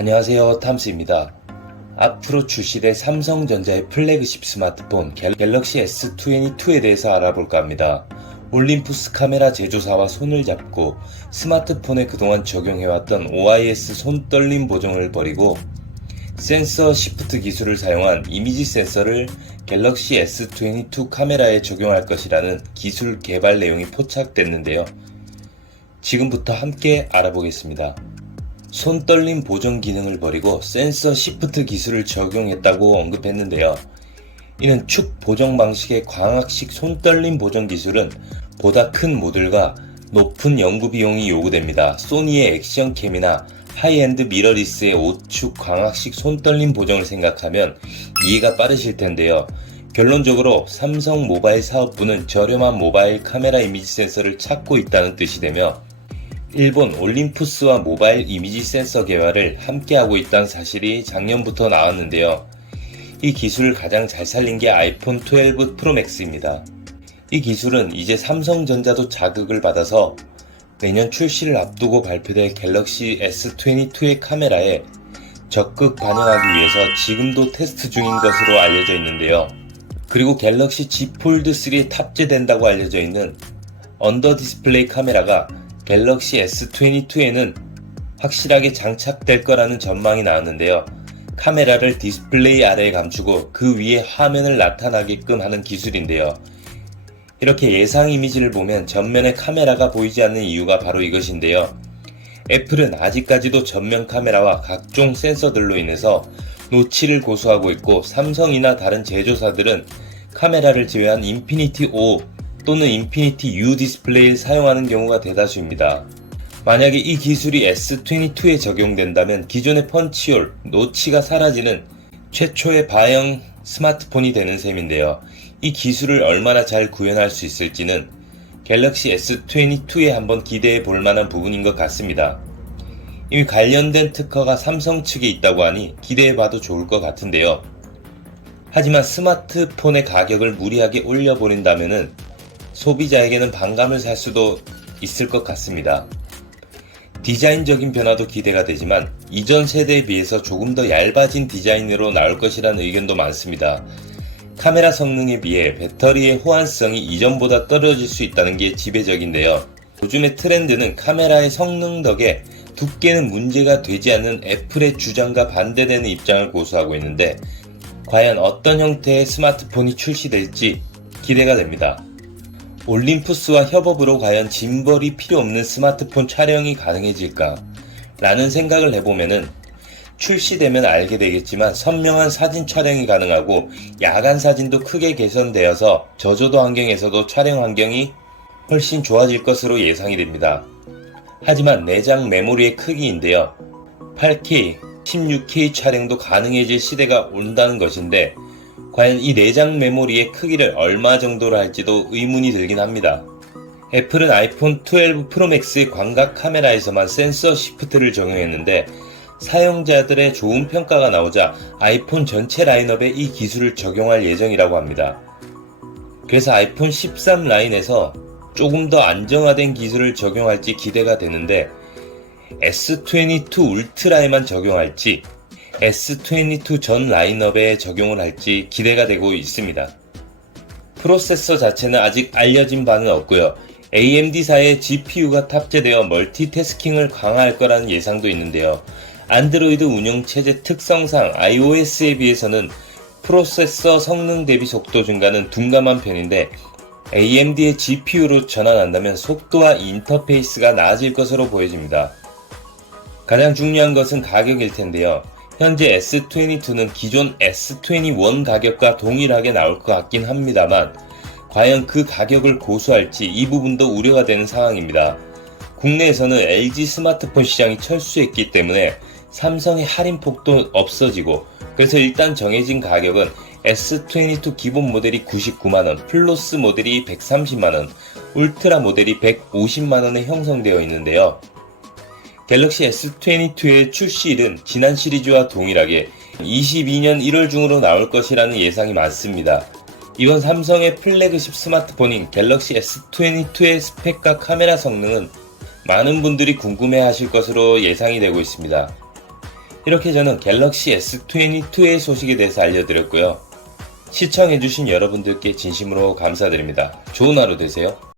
안녕하세요, 탐스입니다. 앞으로 출시될 삼성전자의 플래그십 스마트폰 갤럭시 S22에 대해서 알아볼까 합니다. 올림푸스 카메라 제조사와 손을 잡고 스마트폰에 그동안 적용해왔던 OIS 손떨림 보정을 버리고 센서 시프트 기술을 사용한 이미지 센서를 갤럭시 S22 카메라에 적용할 것이라는 기술 개발 내용이 포착됐는데요. 지금부터 함께 알아보겠습니다. 손떨림 보정 기능을 버리고 센서 시프트 기술을 적용했다고 언급했는데요. 이는 축 보정 방식의 광학식 손떨림 보정 기술은 보다 큰 모듈과 높은 연구 비용이 요구됩니다. 소니의 액션캠이나 하이엔드 미러리스의 5축 광학식 손떨림 보정을 생각하면 이해가 빠르실 텐데요. 결론적으로 삼성 모바일 사업부는 저렴한 모바일 카메라 이미지 센서를 찾고 있다는 뜻이 되며 일본 올림푸스와 모바일 이미지 센서 개발을 함께하고 있다는 사실이 작년부터 나왔는데요. 이 기술을 가장 잘 살린 게 아이폰 12 프로 맥스입니다. 이 기술은 이제 삼성전자도 자극을 받아서 내년 출시를 앞두고 발표될 갤럭시 S22의 카메라에 적극 반영하기 위해서 지금도 테스트 중인 것으로 알려져 있는데요. 그리고 갤럭시 Z 폴드 3에 탑재된다고 알려져 있는 언더 디스플레이 카메라가 갤럭시 S22에는 확실하게 장착될 거라는 전망이 나왔는데요. 카메라를 디스플레이 아래에 감추고 그 위에 화면을 나타나게끔 하는 기술인데요. 이렇게 예상 이미지를 보면 전면에 카메라가 보이지 않는 이유가 바로 이것인데요. 애플은 아직까지도 전면 카메라와 각종 센서들로 인해서 노치를 고수하고 있고 삼성이나 다른 제조사들은 카메라를 제외한 인피니티 O 또는 인피니티 U 디스플레이를 사용하는 경우가 대다수입니다. 만약에 이 기술이 S22에 적용된다면 기존의 펀치홀, 노치가 사라지는 최초의 바형 스마트폰이 되는 셈인데요. 이 기술을 얼마나 잘 구현할 수 있을지는 갤럭시 S22에 한번 기대해 볼 만한 부분인 것 같습니다. 이미 관련된 특허가 삼성 측에 있다고 하니 기대해 봐도 좋을 것 같은데요. 하지만 스마트폰의 가격을 무리하게 올려버린다면은 소비자에게는 반감을 살 수도 있을 것 같습니다. 디자인적인 변화도 기대가 되지만 이전 세대에 비해서 조금 더 얇아진 디자인으로 나올 것이라는 의견도 많습니다. 카메라 성능에 비해 배터리의 호환성이 이전보다 떨어질 수 있다는 게 지배적인데요. 요즘의 트렌드는 카메라의 성능 덕에 두께는 문제가 되지 않는 애플의 주장과 반대되는 입장을 고수하고 있는데 과연 어떤 형태의 스마트폰이 출시될지 기대가 됩니다. 올림푸스와 협업으로 과연 짐벌이 필요 없는 스마트폰 촬영이 가능해질까? 라는 생각을 해보면은 출시되면 알게 되겠지만 선명한 사진 촬영이 가능하고 야간 사진도 크게 개선되어서 저조도 환경에서도 촬영 환경이 훨씬 좋아질 것으로 예상이 됩니다. 하지만 내장 메모리의 크기인데요. 8K, 16K 촬영도 가능해질 시대가 온다는 것인데 과연 이 내장 메모리의 크기를 얼마 정도로 할지도 의문이 들긴 합니다. 애플은 아이폰 12 프로 맥스의 광각 카메라에서만 센서 시프트를 적용했는데 사용자들의 좋은 평가가 나오자 아이폰 전체 라인업에 이 기술을 적용할 예정이라고 합니다. 그래서 아이폰 13 라인에서 조금 더 안정화된 기술을 적용할지 기대가 되는데 S22 울트라에만 적용할지 S22 전 라인업에 적용을 할지 기대가 되고 있습니다. 프로세서 자체는 아직 알려진 바는 없고요. AMD사의 GPU가 탑재되어 멀티태스킹을 강화할 거라는 예상도 있는데요. 안드로이드 운영체제 특성상 iOS에 비해서는 프로세서 성능 대비 속도 증가는 둔감한 편인데 AMD의 GPU로 전환한다면 속도와 인터페이스가 나아질 것으로 보여집니다. 가장 중요한 것은 가격일 텐데요. 현재 S22는 기존 S21 가격과 동일하게 나올 것 같긴 합니다만 과연 그 가격을 고수할지 이 부분도 우려가 되는 상황입니다. 국내에서는 LG 스마트폰 시장이 철수했기 때문에 삼성의 할인폭도 없어지고 그래서 일단 정해진 가격은 S22 기본 모델이 99만원, 플러스 모델이 130만원, 울트라 모델이 150만원에 형성되어 있는데요. 갤럭시 S22의 출시일은 지난 시리즈와 동일하게 22년 1월 중으로 나올 것이라는 예상이 많습니다. 이번 삼성의 플래그십 스마트폰인 갤럭시 S22의 스펙과 카메라 성능은 많은 분들이 궁금해 하실 것으로 예상이 되고 있습니다. 이렇게 저는 갤럭시 S22의 소식에 대해서 알려드렸고요. 시청해주신 여러분들께 진심으로 감사드립니다. 좋은 하루 되세요.